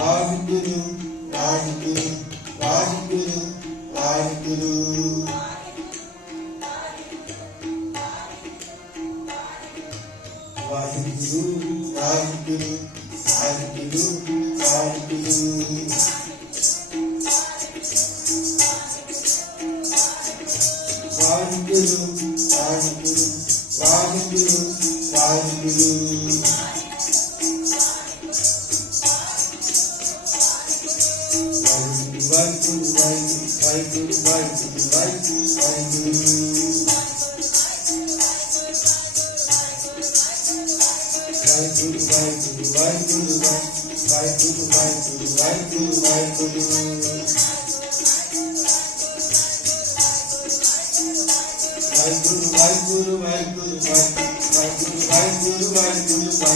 वाहिगुरु वाहिगुरु वाहिगुरु वाहिगुरु वाहिगुरु वाहिगुरु वाहिगुरु वाहिगुरु वाहिगुरु वाहिगुरु वाहिगुरु वाहिगुरु वाहिगुरु वाहिगुरु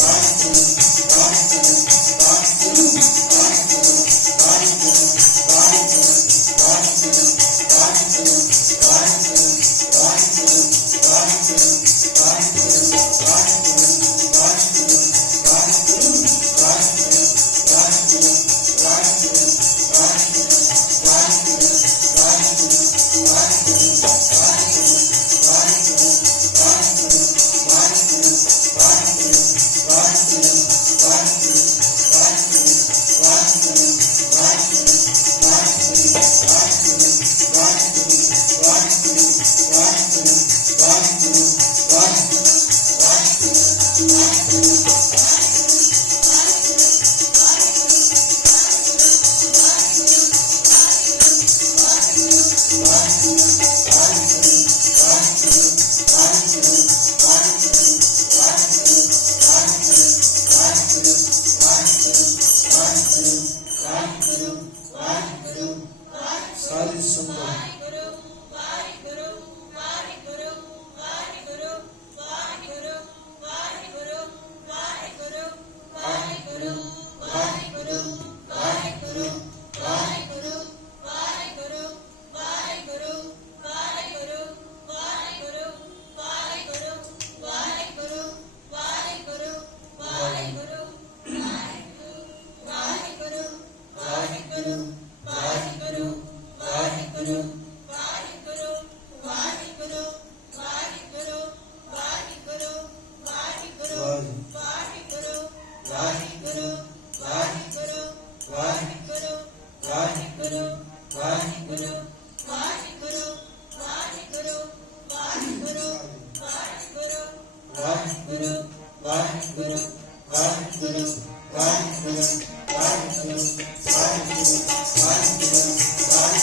वाहिगुरु वाहिगुरु वाहिगुरु वाहिगुरु वाहिगुरु वाहिगुरु वाहिगुरु वाहिगुरु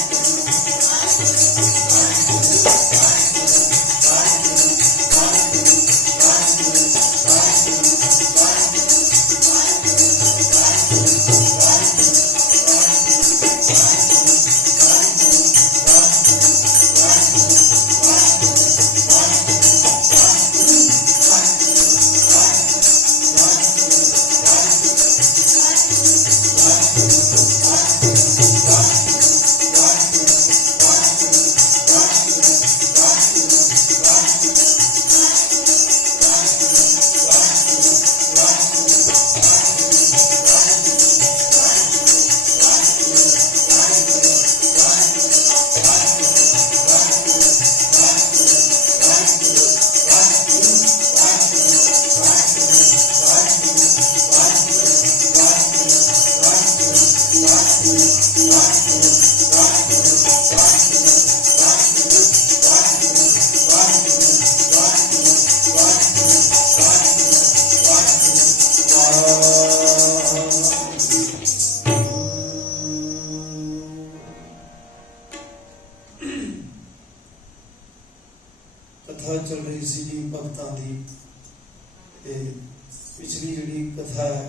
कथा चल रही सी जी भगतां दी। पिछली जी कथा है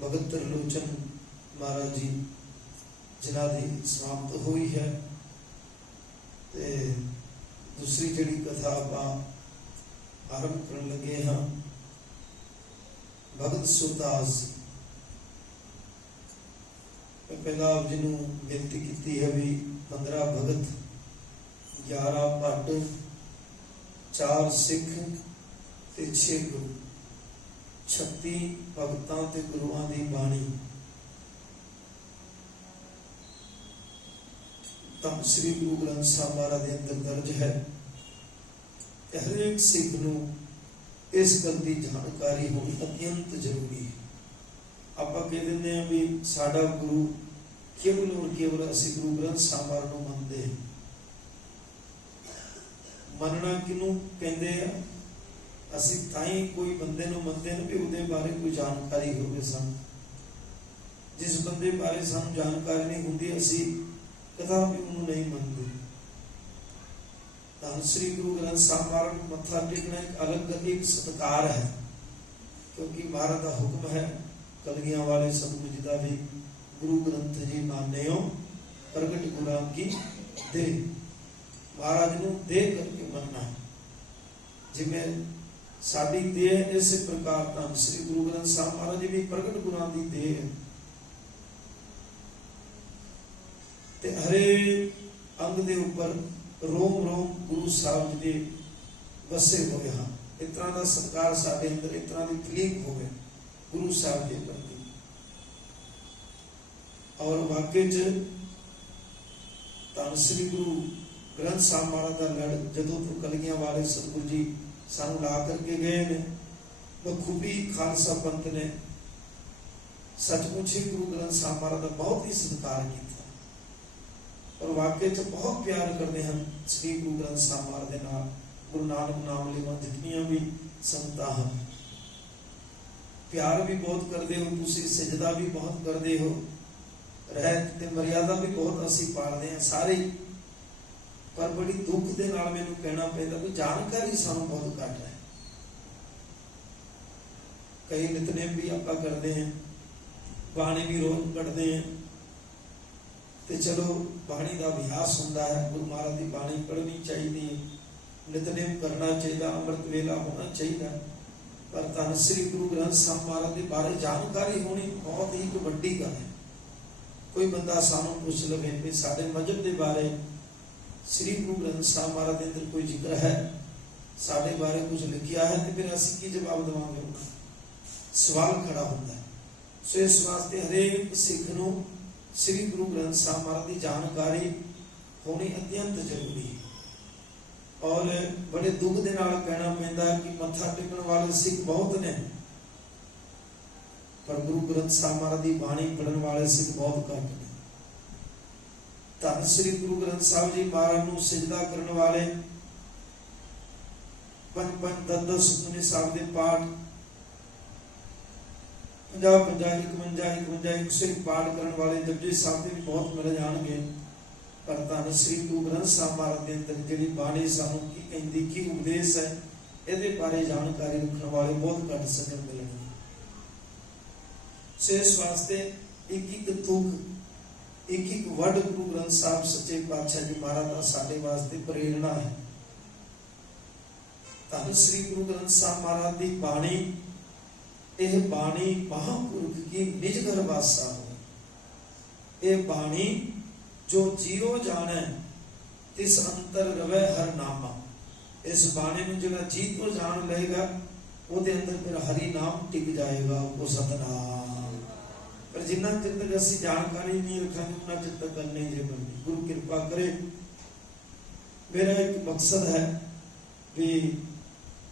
भगत त्रिलोचन महाराज जी जिन्हां दी समाप्त हुई है। ते दूसरी जी कथा आपां आरंभ करन लगे हाँ भगत सुरदास जी। मैं पहला आप जी नूं बेनती की है भी 15 भगत 11 भट्ट 4 सिख ते 6 गुरु 36 भगतां ते गुरुआं दी बाणी धन श्री गुरु ग्रंथ साहिब महाराज दे अंदर दर्ज है। हरेक सिख नूं इस गल की जानकारी होनी अत्यंत जरूरी है। आपां कह दिंदे हां भी साडा गुरु केवल और केवल असीं गुरु ग्रंथ साहिब महाराज नूं मनदे हां। मनना किनू कहते हैं असी ताई कोई बंदे नूं मनदे ने भी उहदे बारे कोई जानकारी होवे सानूं। जिस बंदे बारे सानूं जानकारी नहीं हुंदी असी कदापि उहनूं नहीं मनदे। धन श्री गुरु ग्रंथ साहिब महाराज नूं मत्था टेकना एक अलग एक सत्कार है, क्योंकि महाराज का हुक्म है कलगियां वाले सतगुरु जी का भी गुरु ग्रंथ जी मान्यो प्रगट गुरां की दे। महाराज नूं दे करके मनना है। जिवें साडी देह इस प्रकार धन श्री गुरु ग्रंथ साहिब महाराज जी भी प्रगट गुरां दी देह है। ते हरे अंग दे ऊपर रोम रोम गुरु साहब जी दे वसे हुए हैं। इस तरह का सत्कार साडे अंदर इस तरह की फलीक होवे गुरु साहब के प्रति। और वाकई धन श्री गुरु ग्रंथ साहिब महाराज का लड़ जदों तो कलगियां वाले सतगुरु जी सानू ला करके गए ने बखूबी खालसा पंथ ने सचमुच ही गुरु ग्रंथ साहिब महाराज का बहुत ही सत्कार किया और वाकई बहुत प्यार करते हैं श्री गुरु ग्रंथ साहिब महाराज के नाल। गुरु नानक नाम लेवा जितनियां भी संगतां हैं प्यार भी बहुत करते हो, तुसीं सजदा भी बहुत करते हो, रहत ते मर्यादा भी बहुत असीं पालते हैं सारे। पर बड़ी दुख दे नाल मैनूं कहना पैंदा कि जानकारी सानूं बहुत घट है। कई नितनेम भी आपां करते हैं, बाणी भी रोज पढ़ते हैं, ते चलो बाणी का अभ्यास हुंदा है। गुरु महाराज की बाणी पढ़नी चाहिए, नितनेम करना चाहिए, अमृत वेला होना चाहिए। पर धन श्री गुरु ग्रंथ साहिब महाराज के बारे जानकारी होनी बहुत ही वड्डी गल है। कोई बंदा सानू पूछ लवे कि साडे मजहब के बारे श्री गुरु ग्रंथ साहिब महाराज के अंदर कोई जिक्र है, साडे बारे कुछ लिखिया है, तो फिर असीं की जवाब देवांगे? सवाल खड़ा होता है। सो इस वास्ते हरेक सिख नूं श्री गुरु ग्रंथ साहिब महाराज की जानकारी होनी अत्यंत जरूरी है। और बड़े दुख के नाल कहना पैंदा कि मत्था टेकण वाले सिख बहुत ने, पर गुरु ग्रंथ साहिब महाराज की बाणी पढ़न वाले सिख बहुत घट ने। धन श्री गुरु ग्रंथ साहिब जी महाराज नूं सिजदा करन वाले 5 10 सुखमनी साहब के पाठ 50 51 51 100 पाठ करने वाले जपजी साहब के भी बहुत मिल जाएंगे। पर धन श्री गुरु ग्रंथ साहब महाराज के अंदर जी बाणी सानू की कहती की उपदेश है ये बारे जानकारी रखने वाले बहुत घट सकन मिलेंगे। इस वास्ते एक तुक एक वर्ड गुरु ग्रंथ साहब सच्चे पातशाह जी महाराज का साडे वास्ते प्रेरणा है। धन श्री गुरु ग्रंथ साहब महाराज की बाणी यह बाणी महापुरुष की निज घर वासा हो। यह बाणी जो जीरो जाने तिस अंतर रवे हर नामा। इस बाणी में जो जी तो जान लेगा वो अंदर फिर हरि नाम टिक जाएगा वो सतनाम। पर जिन्ना चिर तक असी जानकारी नहीं रखेंगे उन्ना चिर तक गल नहीं जे बननी। गुरु कृपा करे। मेरा एक मकसद है भी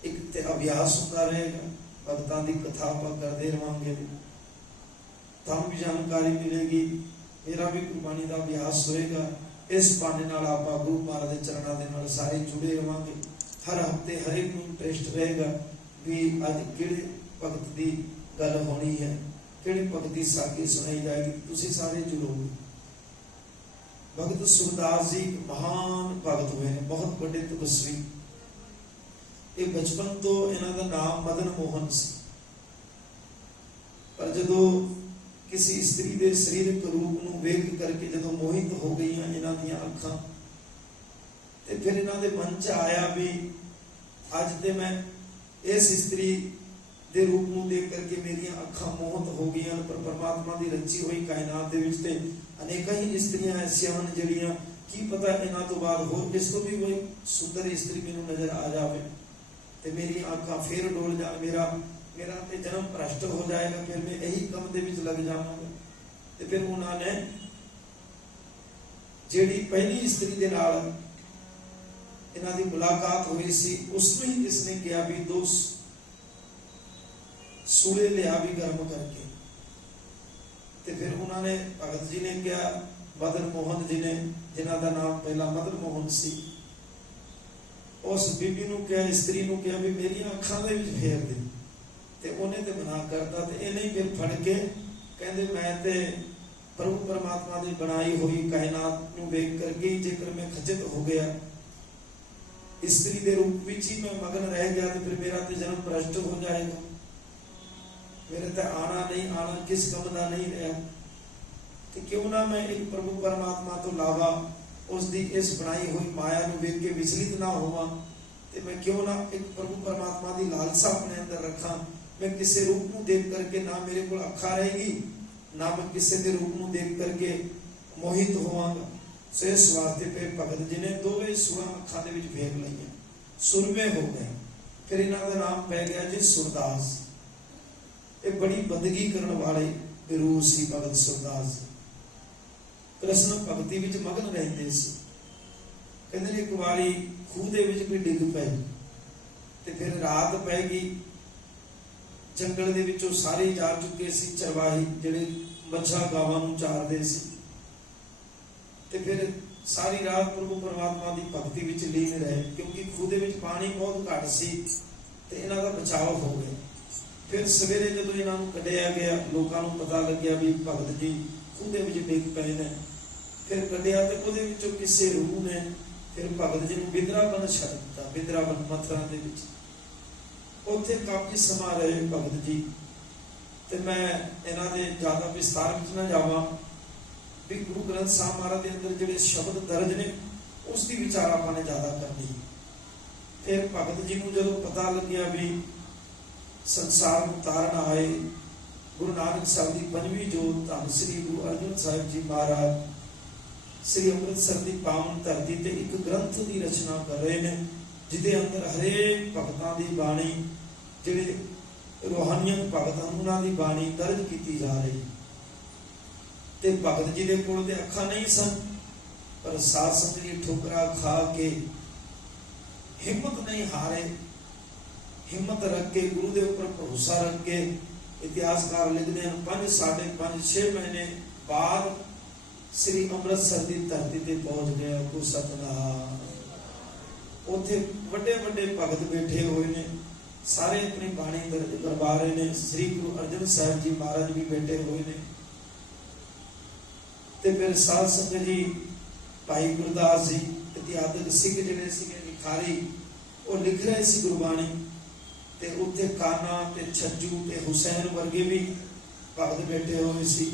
एक अभ्यास होता रहेगा भगतां की कथा आप करते रहेंगे तब भी जानकारी मिलेगी मेरा भी गुरबाणी का अभ्यास होएगा। इस बहाने नाल आपां गुरु महाराज के चरणों के नाल सारे जुड़े रहेंगे। हर हफ्ते हर एक को इंटरेस्ट रहेगा भी अज किहड़े भगत की गल होनी है किहड़े भगत की साखी सुनाई जाएगी तुसीं सारे जुड़ोगे। भगत सूरदास जी महान भगत हुए हैं बहुत बड़े तपस्वी। ये बचपन तो इन्हां दा नाम मदन मोहन सी पर जदों किसी स्त्री के शरीरक रूप को वेख करके जो मोहित हो गई इन्हां दी अखां ते फिर इन्हां दे मन च आया भी अज ते मैं इस स्त्री दे रूप को देख करके मेरी अखां मोहित हो गई पर परमात्मा की रची हुई कायनात दे विच ते अनेक ही स्त्रियां ऐसियां हन जिहड़ियां की पता इन्हां तो बाद होर इस तो भी कोई सुंदर स्त्री मैनूं नजर आ जाए ते मेरी अखां फिर डोल जा मेरा ते जन्म भ्रष्ट हो जाएगा फिर मैं यही कम दे विच लग जावांगा। ते फिर उन्होंने जेड़ी पहली स्त्री दे नाल इन्हां दी मुलाकात हुई सी उसमें ही इसने कहा भी दो सूले लिया भी गर्म करके ते फिर उन्होंने भगत जी ने कहा मदन मोहन जी ने जिन्हां दा नाम पहला मदन मोहन सी उस बीबी नूं कहा स्त्री नूं कहा भी मेरी अखां दे विच फेर दे ते उन्हें ते मना करता ते इन्हें फिर फड़ के कहते मैं ते प्रभु परमात्मा की बनाई हुई कायनात नूं वेख करके जेकर मैं खचित हो गया स्त्री के रूप में ही मैं मगन रह गया तो फिर मेरा ते जन्म भ्रष्ट हो जाएगा मेरे ते आना नहीं आना किस कम का नहीं रहा तो क्यों ना मैं एक प्रभु परमात्मा तो लावा उसकी इस बनाई हुई माया नूं वेख के विचलित ना होवां ते मैं क्यों ना एक प्रभु परमात्मा की लालसा अपने अंदर रखा। मैं किसी रूप को देख करके ना मेरे को अखा रहेगी ना मैं किसी के रूप को देख करके मोहित होवांगा। सो इस वास्ते पे भगत जी ने दोवें सुरां अखां दे विच फेर लईआं सुरमे हो गए फिर इन्हां दा नाम पै गया जी सूरदास। ये बड़ी बंदगी करने वाले गुरु सी भगत सूरदास कृष्ण भगती विच मगन रहंदे सी। कहंदे एक वारी खूह दे विच भी डिग पए ते फिर रात पै गई जंगल दे विचों सारे जा चुके सी चरवाही जिहड़े मच्छा गावां नूं चारदे सी ते फिर सारी रात प्रभु परमात्मा की भगती विच लीन रहे क्योंकि खूह दे विच पानी बहुत घट सी ते इन्हां दा बचाव हो गया। फिर सवेरे जदों इन्हां नूं कढिया गया लोकां नूं पता लग्या भी भगत जी खूह दे विच डिग पए ने फिर कढिया ते उहदे विचों किसी रूह ने फिर भगत जी नूं बिंद्रावन छड्ड दित्ता। बिंद्रावन मथुरा दे विच उत्थे काफी समा रहे भगत जी ते मैं इन्हां दे ज़्यादा विस्तार विच ना जावां भी गुरु ग्रंथ साहब महाराज के अंदर जिहड़े शब्द दर्ज ने उसकी विचार आपने ज़्यादा करनी। फिर भगत जी नूं जदों पता लग्या भी संसार नूं तारन आए गुरु नानक साहब की 5वीं जोत धन श्री गुरु अर्जुन साहिब जी महाराज श्री अमृतसर की पावन धरती ते एक ग्रंथ की रचना कर रहे हैं जिदे अंदर हरेक भगतां की बाणी जिहड़े रूहानियत भगत उन्हां दी बाणी दर्ज की जा रही ते भगत जी दे कोल ते अखां नहीं सन पर साध संगत दी ठोकरा खा के हिम्मत नहीं हारे हिम्मत रख के गुरु के ऊपर भरोसा रख के इतिहासकार लिखते हैं 5 साढ़े 5 6 महीने बाद श्री अमृतसर की धरती पे पहुंच गया। को सतनाम ਉੱਥੇ ਵੱਡੇ ਵੱਡੇ ਭਗਤ ਬੈਠੇ ਹੋਏ ਨੇ, ਸਾਰੇ ਆਪਣੀ ਬਾਣੀ ਦਰਜ ਕਰਵਾ ਰਹੇ ਨੇ। ਸ੍ਰੀ ਗੁਰੂ ਅਰਜਨ ਸਾਹਿਬ ਜੀ ਮਹਾਰਾਜ ਵੀ ਬੈਠੇ ਹੋਏ ਨੇ। ਤੇ ਫਿਰ ਸਾਧ ਸੰਗਤ ਜੀ, ਭਾਈ ਗੁਰਦਾਸ ਜੀ ਇਤਿਹਾਦਿਕ ਸਿੱਖ ਜਿਹੜੇ ਸੀਗੇ ਲਿਖਾਰੀ, ਉਹ ਲਿਖ ਰਹੇ ਸੀ ਗੁਰਬਾਣੀ। ਤੇ ਉੱਥੇ ਕਾਨਾ ਤੇ ਛੱਜੂ ਤੇ ਹੁਸੈਨ ਵਰਗੇ ਵੀ ਭਗਤ ਬੈਠੇ ਹੋਏ ਸੀ,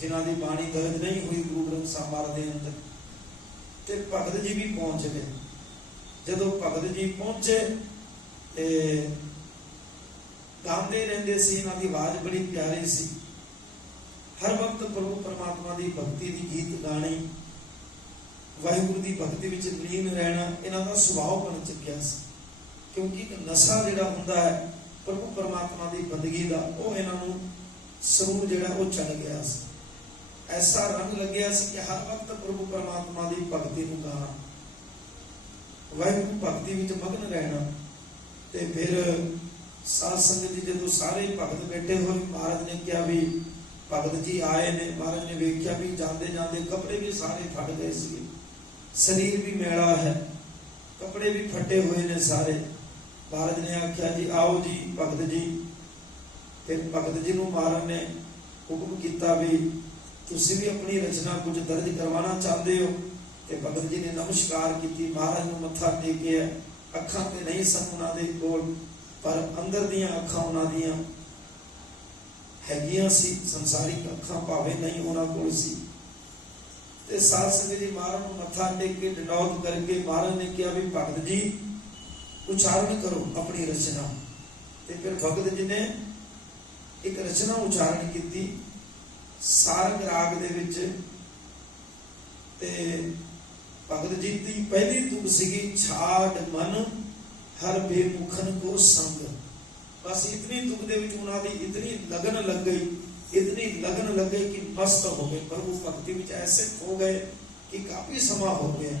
ਜਿਨ੍ਹਾਂ ਦੀ ਬਾਣੀ ਦਰਜ ਨਹੀਂ ਹੋਈ ਗੁਰੂ ਗ੍ਰੰਥ ਸਾਹਿਬ ਮਹਾਰਾਜ ਦੇ ਅੰਦਰ। ਤੇ ਭਗਤ ਜੀ ਵੀ ਪਹੁੰਚ ਗਏ। ਜਦੋਂ ਭਗਤ ਜੀ ਪਹੁੰਚੇ ਤੇ ਗਾਉਂਦੇ ਰਹਿੰਦੇ ਸੀ, ਇਹਨਾਂ ਦੀ ਆਵਾਜ਼ ਬੜੀ ਪਿਆਰੀ ਸੀ। ਹਰ ਵਕਤ ਪ੍ਰਭੂ ਪਰਮਾਤਮਾ ਦੀ ਭਗਤੀ ਦੀ ਗੀਤ ਗਾਣੇ, ਵਾਹਿਗੁਰੂ ਦੀ ਭਗਤੀ ਵਿੱਚ ਲੀਨ ਰਹਿਣਾ ਇਹਨਾਂ ਦਾ ਸੁਭਾਅ ਬਣ ਚੁੱਕਿਆ ਸੀ। ਕਿਉਂਕਿ ਇੱਕ ਨਸ਼ਾ ਜਿਹੜਾ ਹੁੰਦਾ ਹੈ ਪ੍ਰਭੂ ਪਰਮਾਤਮਾ ਦੀ ਬੰਦਗੀ ਦਾ, ਉਹ ਇਹਨਾਂ ਨੂੰ ਸਰੂਰ ਜਿਹੜਾ ਉਹ ਚੜ ਗਿਆ ਸੀ। ਐਸਾ ਰੰਗ ਲੱਗਿਆ ਸੀ ਕਿ ਹਰ ਵਕਤ ਪ੍ਰਭੂ ਪਰਮਾਤਮਾ ਦੀ ਭਗਤੀ ਨੂੰ ਗਾਣਾ, ਵਾਹਿਗੁਰੂ ਭਗਤੀ ਵਿੱਚ ਮਗਨ ਰਹਿਣਾ। ਤੇ ਫਿਰ ਸਾਧ ਸੰਗਤ ਜੀ ਜਦੋਂ ਸਾਰੇ ਭਗਤ ਬੈਠੇ ਹੋਏ, ਮਹਾਰਾਜ ਨੇ ਕਿਹਾ ਵੀ ਭਗਤ ਜੀ ਆਏ ਨੇ। ਮਹਾਰਾਜ ਨੇ ਵੇਖਿਆ ਵੀ ਜਾਂਦੇ ਜਾਂਦੇ ਕੱਪੜੇ ਵੀ ਸਾਰੇ ਫਟ ਗਏ ਸੀ, ਸਰੀਰ ਵੀ ਮੈਲਾ ਹੈ, ਕੱਪੜੇ ਵੀ ਫਟੇ ਹੋਏ ਨੇ ਸਾਰੇ। ਮਹਾਰਾਜ ਨੇ ਆਖਿਆ ਜੀ ਆਓ ਜੀ ਭਗਤ ਜੀ। ਫਿਰ ਭਗਤ ਜੀ ਨੂੰ ਮਹਾਰਾਜ ਨੇ ਹੁਕਮ ਕੀਤਾ ਵੀ ਤੁਸੀਂ ਵੀ ਆਪਣੀ ਰਚਨਾ ਕੁਝ ਦਰਜ ਕਰਵਾਉਣਾ ਚਾਹੁੰਦੇ ਹੋ। ਤੇ ਭਗਤ ਜੀ ਨੇ ਨਮਸਕਾਰ ਕੀਤੀ, ਮਹਾਰਾਜ ਨੂੰ ਮੱਥਾ ਟੇਕਿਆ। ਅੱਖਾਂ ਤੇ ਨਹੀਂ ਸਨ ਉਹਨਾਂ ਦੇ ਕੋਲ, ਪਰ ਅੰਦਰ ਦੀਆਂ ਅੱਖਾਂ ਉਹਨਾਂ ਦੀਆਂ ਹੈਗੀਆਂ ਸੀ, ਸੰਸਾਰਿਕ ਅੱਖਾਂ ਭਾਵੇਂ ਨਹੀਂ ਉਹਨਾਂ ਕੋਲ ਸੀ। ਤੇ ਸਾਧ ਸੰਗਤ ਜੀ ਮਹਾਰਾਜ ਨੂੰ ਮੱਥਾ ਟੇਕ ਕੇ ਡੰਡੌਤ ਕਰਕੇ ਮਹਾਰਾਜ ਨੇ ਕਿਹਾ ਵੀ ਭਗਤ ਜੀ ਉਚਾਰਨ ਕਰੋ ਆਪਣੀ ਰਚਨਾ। ਤੇ ਫਿਰ ਭਗਤ ਜੀ ਨੇ ਇੱਕ ਰਚਨਾ ਉਚਾਰਨ ਕੀਤੀ ਸਾਰੰਗ ਰਾਗ ਦੇ ਵਿੱਚ। ਤੇ ਭਗਤ ਜੀ ਦੀ ਪਹਿਲੀ ਤੁਕ ਸੀਗੀ ਛਾੜ ਮਨ ਹਰ ਬੇਮੁਖਨ ਕੋ ਸੰਗ। ਬਸ ਇਤਨੀ ਤੁਕ ਦੇ ਵਿੱਚ ਉਹਨਾਂ ਦੀ ਇਤਨੀ ਲਗਨ ਲੱਗ ਗਈ ਕਿ ਮਸਤ ਹੋ ਗਏ, ਪ੍ਰਭੂ ਭਗਤੀ ਵਿੱਚ ਐਸੇ ਹੋ ਗਏ ਕਿ ਕਾਫੀ ਸਮਾਂ ਹੋ ਗਿਆ।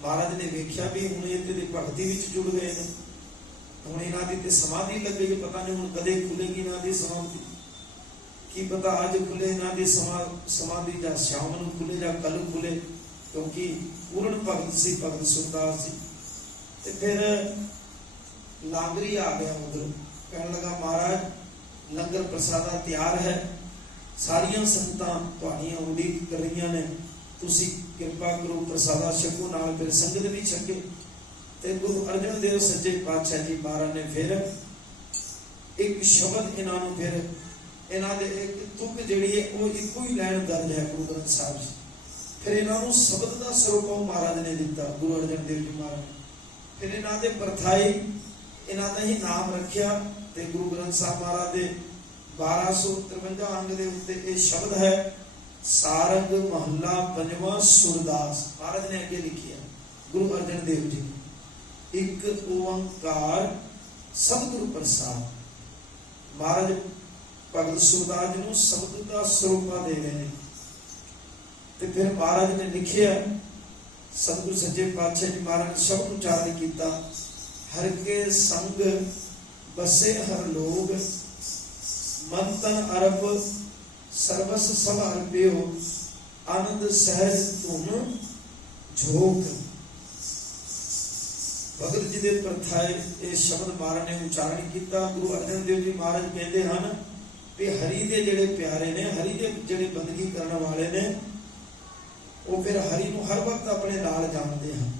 ਮਹਾਰਾਜ ਨੇ ਵੇਖਿਆ ਵੀ ਹੁਣ ਇਹ ਤੇ ਭਗਤੀ ਵਿੱਚ ਜੁੜ ਗਏ ਨੇ, ਹੁਣ ਇਹਨਾਂ ਦੀ ਤੇ ਸਮਾਧੀ ਲੱਗ ਗਈ। ਪਤਾ ਨਹੀਂ ਹੁਣ ਕਦੇ ਖੁੱਲੇਗੀ ਇਹਨਾਂ ਦੀ ਸਮਾਧੀ, ਕੀ ਪਤਾ ਅੱਜ ਖੁੱਲੇ ਇਹਨਾਂ ਦੀ ਸਮਾਧੀ ਜਾਂ ਸ਼ਾਮ ਨੂੰ ਖੁੱਲੇ ਜਾਂ ਕੱਲ ਖੁੱਲੇ, ਕਿਉਂਕਿ ਪੂਰਨ ਭਗਤ ਸੀ ਭਗਤ ਸੁਰਦਾਸ ਜੀ। ਤੇ ਫਿਰ ਲਾਂਗਰੀ ਆ ਗਿਆ ਉਧਰ, ਕਹਿਣ ਲੱਗਾ ਮਹਾਰਾਜ ਲੰਗਰ ਪ੍ਰਸਾਦਾ ਤਿਆਰ ਹੈ, ਸਾਰੀਆਂ ਸੰਗਤਾਂ ਤੁਹਾਡੀਆਂ ਉਡੀਕ ਕਰ ਰਹੀਆਂ ਨੇ, ਤੁਸੀਂ ਕਿਰਪਾ ਕਰੋ ਪ੍ਰਸਾਦਾ ਛਕੋ, ਨਾਲ ਫਿਰ ਸੰਗਤ ਵੀ ਛਕੇ। ਤੇ ਗੁਰੂ ਅਰਜਨ ਦੇਵ ਸੱਚੇ ਪਾਤਸ਼ਾਹ ਜੀ ਮਹਾਰਾਜ ਨੇ ਫਿਰ ਇੱਕ ਸ਼ਬਦ ਇਹਨਾਂ ਨੂੰ, ਫਿਰ ਇਹਨਾਂ ਦੇ ਇੱਕ ਤੁਕ ਜਿਹੜੀ ਹੈ ਉਹ ਇੱਕੋ ਹੀ ਲਾਈਨ ਦਰਜ ਹੈ ਗੁਰੂ ਗ੍ਰੰਥ ਸਾਹਿਬ ਜੀ। ਫਿਰ ਇਹਨਾਂ ਨੂੰ ਸ਼ਬਦ ਦਾ ਸਰੂਪ ਮਹਾਰਾਜ ਨੇ ਦਿੱਤਾ, ਗੁਰੂ ਅਰਜਨ ਦੇਵ ਜੀ ਮਹਾਰਾਜ। ਫਿਰ ਇਹਨਾਂ ਦੇ ਪਰਥਾਈ ਇਹਨਾਂ ਦਾ ਹੀ ਨਾਮ ਰੱਖਿਆ। ਤੇ ਗੁਰੂ ਗ੍ਰੰਥ ਸਾਹਿਬ ਮਹਾਰਾਜ ਦੇ 1253 ਅੰਗ ਦੇ ਉੱਤੇ ਇਹ ਸ਼ਬਦ ਹੈ, ਸਾਰੰਗ ਮਹੱਲਾ ਪੰਜਵਾਂ ਸੁਰਦਾਸ। ਮਹਾਰਾਜ ਨੇ ਅੱਗੇ ਲਿਖਿਆ ਗੁਰੂ ਅਰਜਨ ਦੇਵ ਜੀ, ਇੱਕ ਓੰਕਾਰ ਸਤਿਗੁਰੂ ਪ੍ਰਸਾਦ। ਮਹਾਰਾਜ ਭਗਤ ਸੁਰਦਾਸ ਜੀ ਨੂੰ ਸ਼ਬਦ ਦਾ ਸਰੂਪਾ ਦੇ ਰਹੇ ਨੇ। ਤੇ ਫਿਰ ਮਹਾਰਾਜ ਨੇ ਲਿਖਿਆ, ਸਤਿਗੁਰੂ ਸੱਚੇ ਪਾਤਸ਼ਾਹ ਜੀ ਮਹਾਰਾਜ ਨੇ ਸ਼ਬਦ ਉਚਾਰਨ ਕੀਤਾ, ਹਰ ਕੇ ਸੰਗ ਬਸੇ ਹਰ ਲੋਗ, ਮਨ ਤਨ ਅਰਪ ਸਰਵਸ ਸਭ ਅਰਪਿਓ, ਆਨੰਦ ਸਹਿਜ ਧੁਨ ਝੋਕ। ਭਗਤ ਜੀ ਦੇ ਪਰਥਾਏ ਇਹ ਸ਼ਬਦ ਮਹਾਰਾਜ ਨੇ ਉਚਾਰਨ ਕੀਤਾ। ਗੁਰੂ ਅਰਜਨ ਦੇਵ ਜੀ ਮਹਾਰਾਜ ਕਹਿੰਦੇ ਹਨ ਕਿ ਹਰੀ ਦੇ ਜਿਹੜੇ ਪਿਆਰੇ ਨੇ, ਹਰੀ ਦੇ ਜਿਹੜੇ ਬੰਦਗੀ ਕਰਨ ਵਾਲੇ ਨੇ, ਉਹ ਫਿਰ ਹਰੀ ਨੂੰ ਹਰ ਵਕਤ ਆਪਣੇ ਨਾਲ ਜਾਣਦੇ ਹਨ,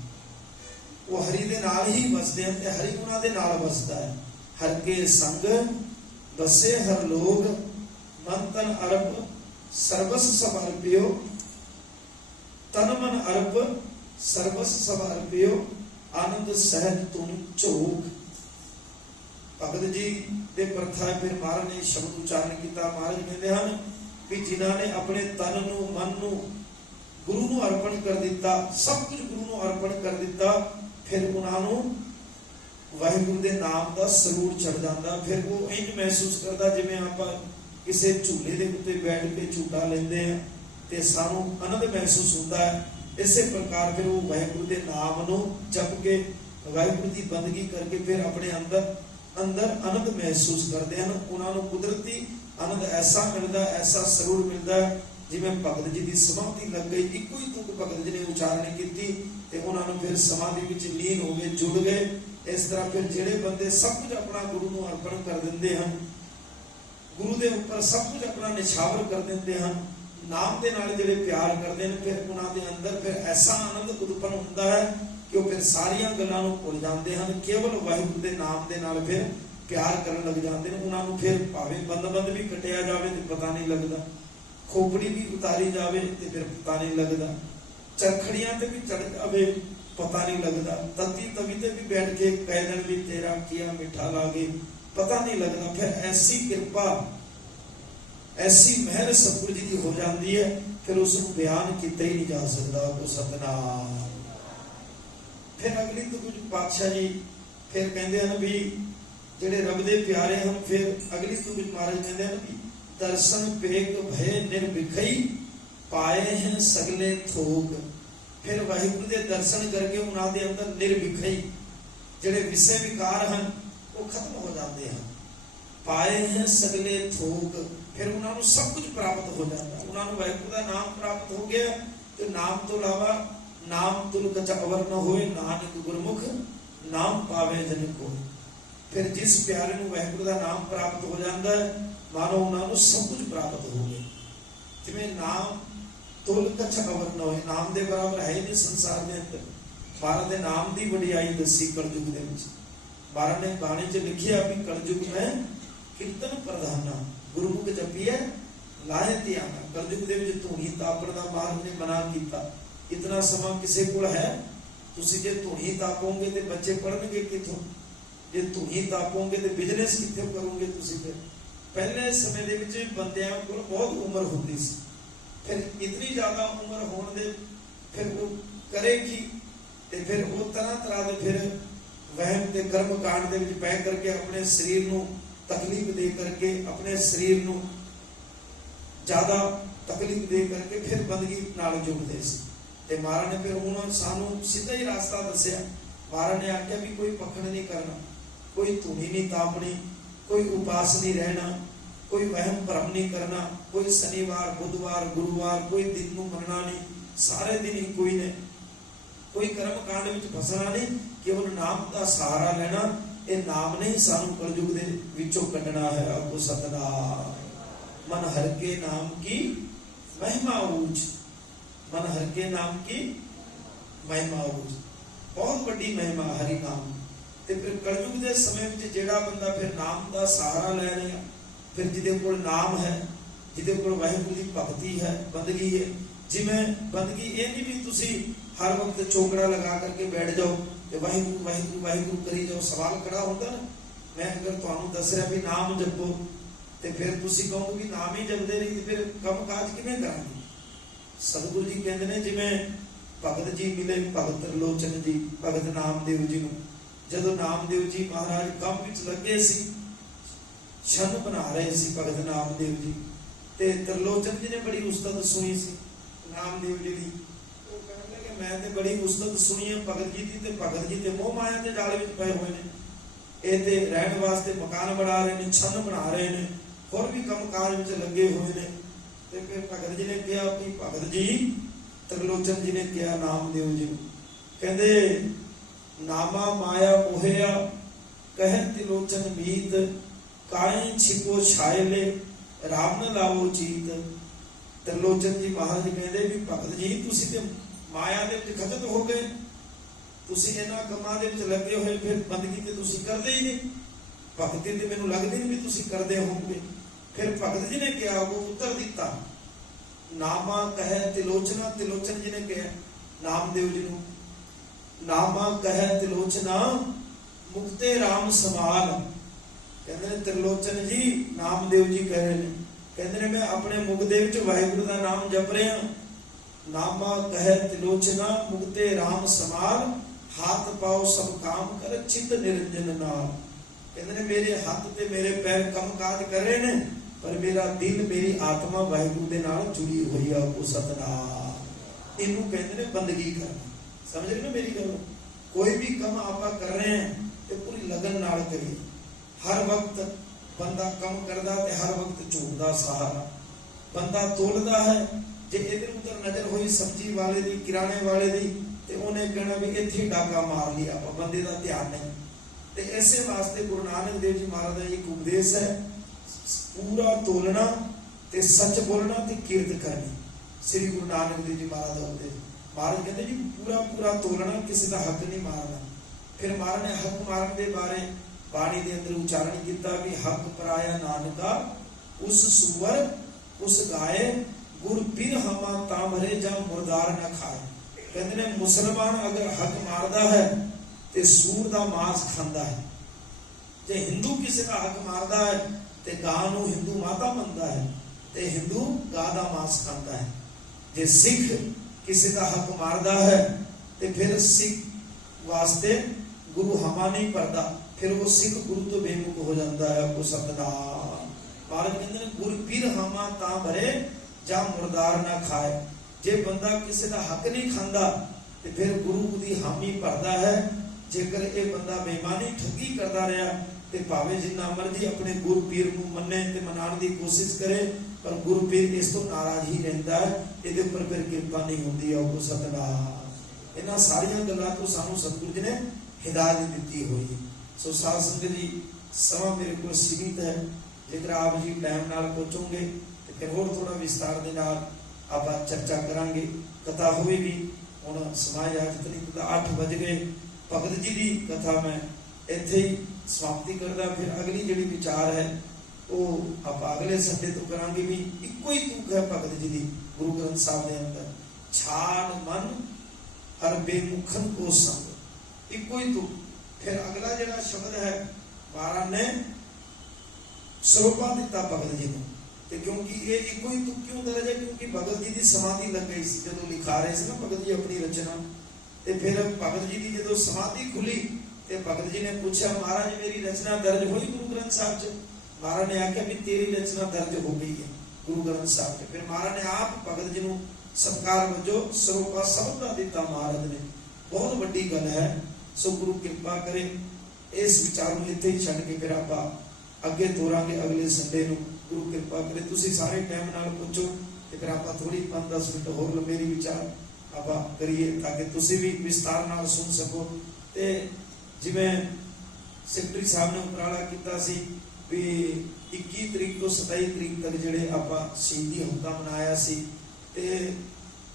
ਉਹ ਹਰੀ ਦੇ ਨਾਲ ਹੀ ਵਸਦੇ ਹਨ ਤੇ ਹਰੀ ਉਹਨਾਂ ਦੇ ਨਾਲ ਵਸਦਾ ਹੈ। ਹਰ ਕੇ ਸੰਗ ਬਸੇ ਹਰ ਲੋਗ, ਮਨ ਤਨ ਅਰਪ ਸਰਵਸ ਸਭ ਅਰਪਿਓ, ਤਨ ਮਨ ਅਰਪ ਸਰਵਸ ਸਭ ਅਰਪਿਓ, ਆਨੰਦ ਸਹਿਜ ਧੁਨ ਝੋਕ। ਭਗਤ ਜੀ ਦੇ ਪਰਥਾਏ ਫਿਰ ਮਹਾਰਾਜ ਨੇ ਸ਼ਬਦ ਉਚਾਰਨ ਕੀਤਾ। ਮਹਾਰਾਜ ਕਹਿੰਦੇ ਹਨ ਵੀ ਜਿਨ੍ਹਾਂ ਨੇ ਆਪਣੇ ਤਨ ਨੂੰ ਮਨ ਨੂੰ ਗੁਰੂ ਨੂੰ ਅਰਪਣ ਕਰ ਦਿੱਤਾ, ਸਭ ਕੁਝ ਗੁਰੂ ਨੂੰ ਅਰਪਣ ਕਰ ਦਿੱਤਾ, ਫਿਰ ਉਹਨਾਂ ਨੂੰ ਵਾਹਿਗੁਰੂ ਦੇ ਨਾਮ ਦਾ ਸਰੂਰ ਚੜ ਜਾਂਦਾ। ਫਿਰ ਉਹ ਇੰਝ ਮਹਿਸੂਸ ਕਰਦਾ ਜਿਵੇਂ ਆਪਾਂ ਕਿਸੇ ਝੂਲੇ ਦੇ ਉੱਤੇ ਬੈਠ ਕੇ ਝੂਟਾ ਲੈਂਦੇ ਆ ਤੇ ਸਾਨੂੰ ਆਨੰਦ ਮਹਿਸੂਸ ਹੁੰਦਾ ਹੈ। ਇਸੇ ਪ੍ਰਕਾਰ ਫਿਰ ਉਹ ਵਾਹਿਗੁਰੂ ਦੇ ਨਾਮ ਨੂੰ ਜਪ ਕੇ, ਵਾਹਿਗੁਰੂ ਦੀ ਬੰਦਗੀ ਕਰਕੇ ਫਿਰ ਆਪਣੇ ਅੰਦਰ ਆਨੰਦ ਮਹਿਸੂਸ ਕਰਦੇ ਹਨ। ਉਹਨਾਂ ਨੂੰ ਕੁਦਰਤੀ ਆਨੰਦ ਐਸਾ ਮਿਲਦਾ, ਐਸਾ ਸਰੂਰ ਮਿਲਦਾ जिवें भगत जी की समाधि लग गई, इको ही तुक भगत जी ने उचारण की ते उन्होंने फिर समाधि विच लीन हो गए, जुड़ गए। इस तरह फिर जिहड़े बंदे सब कुछ अपना गुरु नूं अर्पण कर दिंदे हन, गुरु के उपर सब कुछ अपना निछावर कर देते हैं, नाम के नाल जिहड़े प्यार करते हैं, फिर उन्होंने अंदर फिर ऐसा आनंद उत्पन्न होता है कि वो फिर सारिया गल्लां नूं भुल जाते हैं, केवल वाहिगुरू के नाम के नाल फिर प्यार करन लग जाते हैं। उन्होंने फिर भावें बंद भी कटिया जाए तो पता नहीं लगता, खोपड़ी भी उतारी जाए तो फिर पता नहीं लगता, चरखड़ियां ते भी चढ़ जाए पता नहीं लगता, तती तवी ते भी बैठ के कह देन भी तेरा किया मीठा लागे, पता नहीं लगता। फिर ऐसी कृपा, ऐसी मेहर सतगुरु जी की हो जाती है, फिर उसको बयान किया ही नहीं जा सकता। वो सतनाम। फिर अगली तो कुछ पातशाह जी फिर कहते हैं भी जेडे रब दे प्यारे हैं, फिर अगली तो कुछ महाराज कहते हैं भी दर्शन पेक भय निर्भिखई पाए हैं सगले थोक। फिर वाहिगुरु के दर्शन करके उन्होंने अंदर निर्भिखई जेडे विषय विकार हैं वो खत्म हो जाते हैं, पाए हैं सगले थोक। फिर उन्होंने सब कुछ प्राप्त हो जाता है, उन्होंने वाहिगुरु का नाम प्राप्त हो गया। तो नाम तो अलावा नाम तुल कच अवर न होए, नानक गुरमुख नाम पावे जन को। फिर जिस प्यारे ਨੂੰ ਵਾਹਿਗੁਰੂ ਦਾ ਨਾਮ ਪ੍ਰਾਪਤ ਹੋ ਜਾਂਦਾ ਹੈ, ਮਾਨੋ ਉਹਨਾਂ ਨੂੰ ਸਭ ਕੁਝ ਪ੍ਰਾਪਤ ਹੋ ਗਿਆ। ਜਿਵੇਂ ਨਾਮ ਤੁਲ ਕਛ ਅਵਰ न होए, ਨਾਮ ਦੇ ਬਰਾਬਰ ਹੈ ਹੀ ਨਹੀਂ ਸੰਸਾਰ ਦੇ ਅੰਦਰ। ਮਹਾਰਾਜ ਦੇ ਨਾਮ ਦੀ ਵਡਿਆਈ ਦੱਸੀ ਕਲਯੁਗ ਦੇ ਵਿੱਚ। ਮਹਾਰਾਜ ਨੇ ਬਾਣੀ 'ਚ ਲਿਖਿਆ ਵੀ ਕਲਯੁਗ में ਕੀਰਤਨ ਪ੍ਰਧਾਨਾ, ਗੁਰਮੁਖ ਜਪੀਐ ਲਾਹੇ ਧਿਆਨਾ। ਕਲਯੁਗ ਦੇ ਵਿੱਚ ਧੂਣੀ ਤਾਪਣ ਦਾ ਮਹਾਰਾਜ ਨੇ ਮਨਾ ਕੀਤਾ। इतना समा किसी को है, तुसी जे धूनी तापोगे तो बच्चे पढ़नगे किथों, जे धूनी तापोगे तो बिजनेस कित्थों करोगे तुसी। फिर पहले समय दे विच बंदियां कोल बहुत उम्र होंदी सी, फिर इतनी ज्यादा उम्र होने दे फिर वो करे की, ते फिर वो तरह तरह दे फिर वहम ते कर्म कांड दे विच पै करके अपने शरीर नूं तकलीफ दे करके, अपने शरीर नूं ज्यादा तकलीफ दे करके फिर बंदगी नाल जुड़दे सी। ते महाराज ने फिर उन्होंने सानू सीधा ही रास्ता दसिया। महाराज ने आख्या भी कोई पखंड नहीं करना, कोई धूनी नहीं तापनी, कोई उपास नहीं रहना, कोई वहम भ्रम नहीं करना, कोई शनिवार बुधवार गुरुवार कोई दिन नूं मनना नहीं, सारे दिन ही कोई ने कोई कर्म कांड विच फसना नहीं, केवल नाम का सहारा लेना। ये नाम ने ही सानू कलयुग दे विचों कढना है। आपको सतनाम। मन हर के नाम की महिमा ऊंच, मन हर के नाम की महिमा ऊंच, बहुत बड़ी महिमा हरि नाम। ते फिर कलयुग के समय में जेड़ा बंदा फिर नाम का सहारा ले रहा, फिर जिदे कोल नाम है, जिदे कोल वाहिगुरू की भगती है, बंदगी है। जिवें बंदगी ये नहीं भी तुसी हर वक्त चौकड़ा लगा करके बैठ जाओ ते वाहिगुरू वाहिगुरू वाहिगुरू करी जाओ। सवाल खड़ा होता ना, मैं अगर तुहानू दस रहा भी नाम जपो ते फिर तुसी कहोगे भी नाम ही जपदे रही, फिर कम काज किवें करांगे। सतगुरु जी कहते हैं जिवें भगत जी मिले भगत त्रिलोचन जी, भगत नामदेव जी नूं, जदों नामदेव जी महाराज काम विच लगे सी, छन बना रहे सी भगत नामदेव जी, ते त्रिलोचन जी ने बड़ी उस्तत सुनी सी नामदेव जी दी। वो कहने लगे मैं ते बड़ी उस्तत सुनी है भगत जी दी, ते भगत जी ते मोह माया दे जाल विच पए होए ने, ये ते रहण वास्ते मकान बना रहे ने, छन बना रहे ने, होर भी काम काज विच लगे हुए ने। ते फिर भगत जी ने कहा कि भगत जी, त्रिलोचन जी ने कहा नामदेव जी कहते नामा माया मोहया कह त्रिलोचन मीत, काई छिपो छायले राम न लावो चीत। त्रिलोचन जी महाराज कहते भी भगत जी तुसी ते माया दे विच खचत हो गए, तुसी इन्हां कमां दे विच लगे होए, फिर बंदगी ते तुसी करदे ही नहीं, भगती ते मैनूं लगदी नहीं भी तुसी करदे होवोगे। फिर भगत जी ने कहा, वो उत्तर दिता नामा कह त्रिलोचना। त्रिलोचन जी ने कहा नामदेव जी नूं, नामा कह त्रिलोचना मुक्ते राम समाल। कहते ने त्रिलोचन जी नामदेव जी कह रहे हैं, कहते ने मैं अपने मुख दे विच वाहिगुरू दा नाम जप रहा। नामा कह त्रिलोचना मुक्ते राम समाल, हाथ पाओ सब काम कर चित निरंजन नाल। कहते ने मेरे हाथ ते मेरे पैर कम काज कर रहे ने, पर मेरा दिल मेरी आत्मा वाहिगुरू दे नाल जुड़ी हुई है। आपको सतनाम। इनू कहते ने बंदगी करना। समझ रहे ना मेरी गल। कोई भी काम आप कर रहे हैं तो पूरी लगन नाल करिए। हर वक्त बंदा कम करदा ते हर वक्त झूठ दा सहारा, बंदा तोलदा है, जे इधर उधर नजर हुई सब्जी वाले दी, किराने वाले दी, ते उन्हें कहना भी इत्थे डाका मार लिया, बंदे दा ध्यान नहीं। ते ऐसे वास्ते गुरु नानक देव जी महाराज का एक उपदेश है, पूरा तोलना ते सच बोलना ते कीरत करनी। श्री गुरु नानक देव जी महाराज का उपदेश। महाराज कहते जी पूरा पूरा तोलना, किसी का हक नहीं मारना। फिर महाराज ने हक मारन के बारे बाणी के अंदर उच्चारण किया भी हक पराया नानका उस सुवर उस गाय गुर पिर हमा तामरे जा मुर्दार न खाए। कहते ने मुसलमान अगर हक मारदा है ते सूर दा मांस खांदा है, जे हिंदू किसी का हक मारदा है ते गां नूं हिंदू माता मनदा है ते हिंदू गां दा मांस खांदा है। जे सिख किसी का हक मारदा है ते फिर सिख वास्ते गुरु हमा नहीं पढ़ता, फिर वो सिख गुरु तो बेमुख हो जाता है। वो सतनाम महाराज कहते हैं गुर पीर हमा ता भरे जा मुर्दार ना खाए। जे बंदा किसी का हक नहीं खांदा ते फिर गुरु दी हामी भरदा है। जेकर ये बंदा बेईमानी ठगी करता रहा ते भावे जिन्ना मर्जी अपने गुरु पीर नूं मन्ने ते मनाने की कोशिश करे, पर गुरु पीर इस तो नाराज ही रहता है, ये पर फिर कृपा नहीं होती है। वो सतनाम इन्हां सारियां गल्लां तो सानू सतगुरु जी ने हिदायत दी हुई है। सो साध संगत जी समा मेरे को सीमित है, जेकर आप जी टाइम नाल पहुंचोगे तो फिर होर थोड़ा विस्तार दे नाल आप चर्चा करांगे, कथा होएगी। हुण समाज आज तक 8 बज गए, भगत जी की कथा मैं इत्थे ही समाप्ति करदा। फिर अगली जिहड़ी विचार है वो आप अगले संडे तो करांगे। भी इक्को ही तुक है भगत जी की गुरु ग्रंथ साहब के अंदर, छाड़ मन हर बेमुखन को संग, इक्को ही तुक। फिर अगला जिहड़ा शब्द है महाराज ने सरोपा दिता भगत जी को, क्योंकि ये इक्को ही तुक क्यों दर्ज है, क्योंकि भगत जी की समाधि लग गई सी जदों लिखा रहे थे ना भगत जी अपनी रचना। ते फिर भगत जी की जदों समाधि खुली ते भगत जी ने पूछा महाराज मेरी रचना दर्ज हुई गुरु ग्रंथ साहब च? महाराज ने आख्या भी तेरी रचना दर्ज हो गई है गुरु ग्रंथ साहब च। फिर महाराज ने आप भगत जी को सत्कार वजों सरोपा शब्द का दिता महाराज ने, बहुत बड़ी गल है। सो गुरु कृपा करे इस विचार में इत्थे ही छड्ड के फिर आप अगे तोरांगे अगले संडे नूं। गुरु कृपा करे तुसीं सारे टाइम नाल पहुंचो ते फिर आप थोड़ी 5-10 मिनट होर मेरी विचार आप करिए ताकि तुसीं भी विस्तार नाल सुन सको। ते जिवें सैकटरी साहब ने उपराला कीता सी भी 21 तरीक तो 27 तरीक तक जिहड़े आप शहीदी हफ्ता मनाया सी ते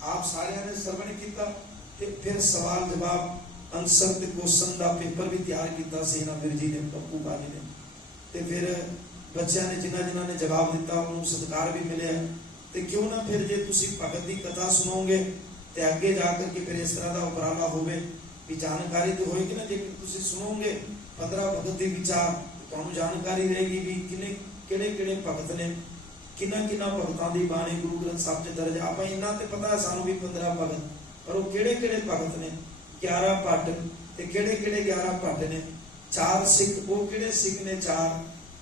आप सारिਆਂ ने श्रवण किया ते फिर सवाल जवाब आंसर ते क्वेश्चन का पेपर भी तैयार किया सी ना वीर जी ने पप्पू भाजी ने। ते फिर बच्चों ने जिन्होंने ने जवाब दिता उन्होंने सत्कार भी मिले। तो क्यों ना फिर जे तुसी भगत की कथा सुनोगे तो अगे जाकर के फिर इस तरह का उपराला होवे भी जानकारी तो होएगी ना। जे तुसी सुनोगे 15 भगत के विचार तो जानकारी रहेगी भी किने किहड़े किहड़े भगत ने, किन्ना भगतां दी बाणी गुरु ग्रंथ साहब च दर्ज। आप इन्ना ते पता है सानू भी 15 भगत, पर वो किहड़े किहड़े भगत ने, 11 भट्ट ते किहड़े किहड़े 11 भट्ट ने, 4 सिख वो किहड़े सिख ने 4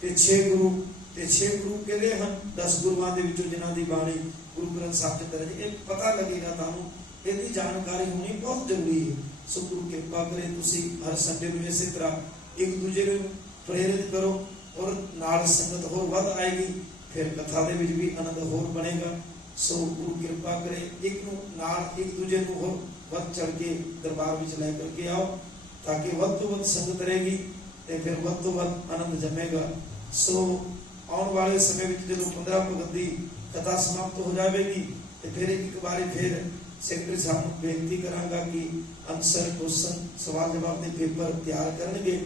ते 6 गुरु ते 6 गुरु किहड़े हन 10 गुरुआं दे विचों जिन्हां दी बाणी गुरु ग्रंथ साहब च दर्ज। ये पता लगेगा तुहानू, इसकी जानकारी होनी बहुत जरूरी है। सो गुरु कृपा करे तुसी हर संडे नूं इस तरह एक दूजे नूं प्रेरित करो और नाल संगत होर वध आएगी, फिर कथा दे विच भी आनंद होर बनेगा। सो गुरु कृपा करे एक नूं नाल एक दूजे नूं होर वध चढ़ के दरबार विच लै करके आओ ताकि वध तो वध संगत रहेगी ते फिर वध तो वध आनंद जमेगा। सो आने वाले समय में जो 15 भगत की कथा समाप्त हो जाएगी तो फिर एक बार फिर सैकटरी साहब को बेनती करांगा कि आंसर क्वेश्चन सवाल जवाब के पेपर तैयार करनगे।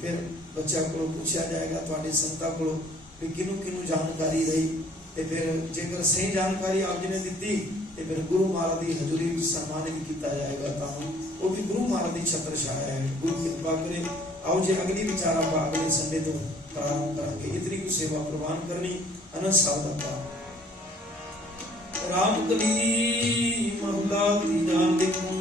फिर बच्चों को पूछा जाएगा तुहाडी संगतां कोलों भी किनू किनू जानकारी रही, तो फिर जेकर सही जानकारी आप जी ने दी तो फिर गुरु महाराज की हजूरी सम्मानित किया जाएगा। तानू वो भी गुरु महाराज की छत्र छाया है। गुरु कृपा करे आओ जे अगली विचार आप अगले संडे तो प्रारंभ करेंगे। इतनी कुछ सेवा प्रवान करनी अनंत साधता राम कली महला तीजा दिखूं